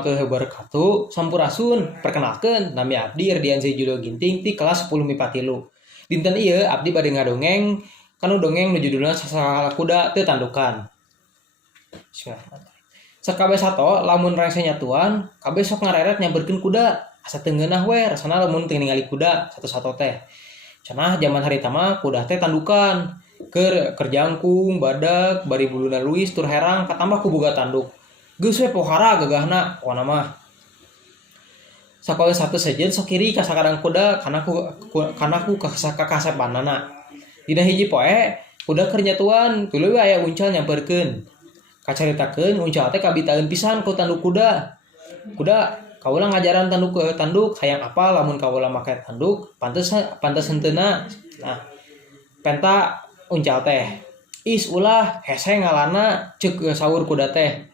warahmatullahi wabarakatuh. Sampurasun. Perkenalkeun nami abdi Erdian Judo Ginting ti kelas 10 MIPA 3. Dinten ieu abdi bade ngadongeng kanu dongeng nu judulna Sasala Kuda Teu Tandukan. Sakabeh sato lamun rengse nyatuan, kabeh sok ngareret nyamperkeun kuda. Asa teu ngeunah we rasana lamun teu ningali kuda satu-satu teh. Cenah zaman harita mah kuda teh tandukan. Keur jangkung, badag, bari buluna luis tur herang katambah ku boga tanduk. Geus we pohara gagahna pokona mah. Sakoe satu sejen sok kiri ka sakadang kuda kana ku kakasepanana. Dina hiji poe kuda keur nyatuan, tuluy we aya uncal nyamperkeun. Kacaritakeun uncal teh kabitaeun pisan ku tanduk kuda. Kuda kaula ngajaran tanduk hayang apal lamun kaula make tanduk pantes henteuna. Nah, penta uncal teh. Is ulah hese ngalana ceuk saur kuda teh.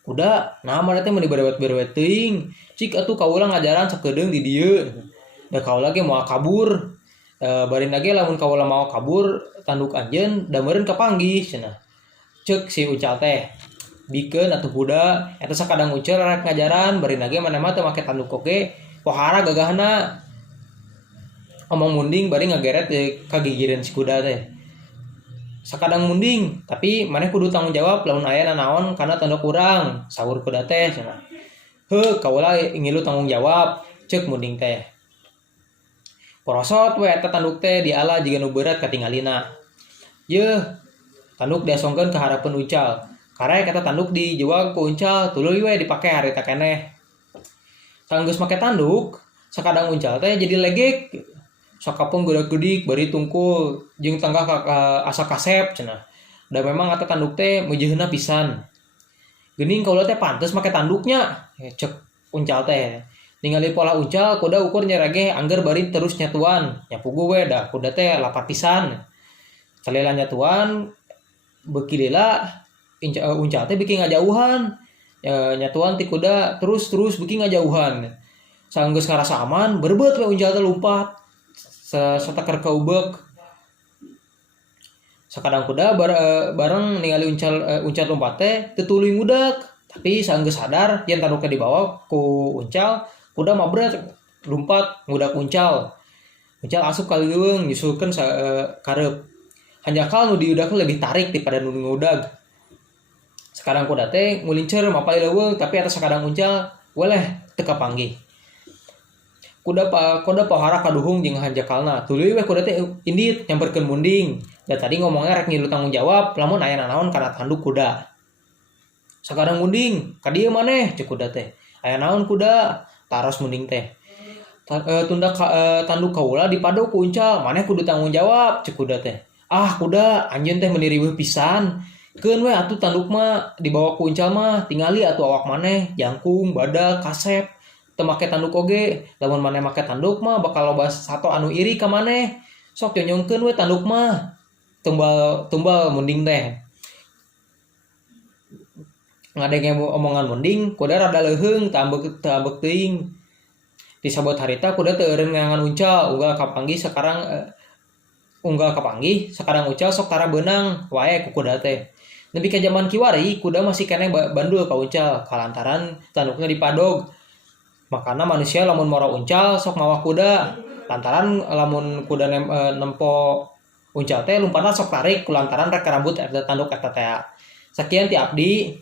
Kuda nah mana teh mun diberewet-berewet teuing. Cik atuh kaula ngajaran sakedeung di dieu. Da kaula ge moal kabur. Barina ge lamun kaula mau kabur tanduk anjeun da meureun kapanggih cenah. Ceuk si uncal teh. Bikeun atuh kuda eta sakadang uceur rek ngajaran barina ge maneh mah teu make tanduk oge pohara gagahna. Omong munding bari ngageret ka gigireun si kuda teh. Sakadang munding tapi maneh kudu tanggung jawab lamun aya nanaon kana tanduk urang saur kuda teh cenah. Heuh kaula ngilu tanggung jawab ceuk munding teh. Porosot we eta tanduk teh diala jiga nu berat katingalina. Yeuh tanduk diasongkeun ka harapeun uncal. Karek eta tanduk dijual ku uncal tuluy we dipake harita keneh. Sanggeus make tanduk sakadang uncal teh jadi legek. Sakapeung geudak-geudik bari tungkul jeung tanggah asa kasep cenah. Da memang eta tanduk teh meujeuhna pisan. Geuning kaula teh pantes make tanduknya cek uncal teh. Ningali pola uncal kuda ukur nyerege angger bari terus nyatuan. Nyapugu we da kuda teh lapat pisan. Salila nyatuan beuki lila uncal teh beuki ngajauhan. Nyatuan ti kuda terus beuki ngajauhan. Sanggeus ngarasa aman berebet we uncal teh lumpat. Satakar kaubek. Sakadang kuda bareng ningali uncal lompat teh teu tuluy ngudag, tapi saenggeus sadar yen tandukna dibawa ku uncal, kuda mabret lumpat ngudag uncal. Uncal asup ka leuweung nyusulkeun kareup. Hanjakal nu diudag lebih tarik daripada nu ngudag. Sakadang kuda teh ngulincer mapali leuweung tapi eta sakadang uncal weleh teu kapanggih. Kuda pohara kaduhung jeung hanjakalna. Tuluy we kuda teh indit nyamperkeun munding. Da tadi ngomongnya rek ngilu tanggung jawab lamun aya nanaon kana tanduk kuda. Sakadang munding, ka dieu maneh ceuk kuda teh. Aya naon kuda? Taros munding teh. Tanduk kaula dipado ku uncal, maneh kudu tanggung jawab ceuk kuda teh. Ah kuda anjeun teh meuni riweuh pisan. Keun we atuh tanduk mah dibawa ku uncal mah tingali atuh awak maneh jangkung, badag, kasep. Teu make tanduk oge, lamun maneh make tanduk mah bakal loba sato anu iri ka maneh. Sok nyonyongkeun we tanduk mah. Tumbal munding teh. Ngadenge omongan munding, kuda rada leuheung teu ambek teuing. Di sabot harita kuda teu eureun ngangan uncal, unggal kapanggih sakadang uncal sok tara beunang wae ku kuda teh. Nepi ka zaman kiwari, kuda masih keneh bandul ka uncal kalantaran tandukna dipadog. Makana manusia lamun moro uncal sok mawa kuda. Lantaran lamun kuda nempo uncal teh lumpatna sok tarik kulantaran rek karambut eta tanduk eta teh. Sakian ti abdi.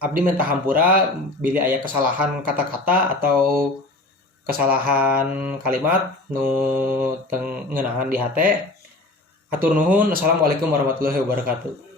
Abdi minta hampura bila aya kesalahan kata-kata atau kesalahan kalimat nu teu ngeunahan di hate. Hatur nuhun. Assalamualaikum warahmatullahi wabarakatuh.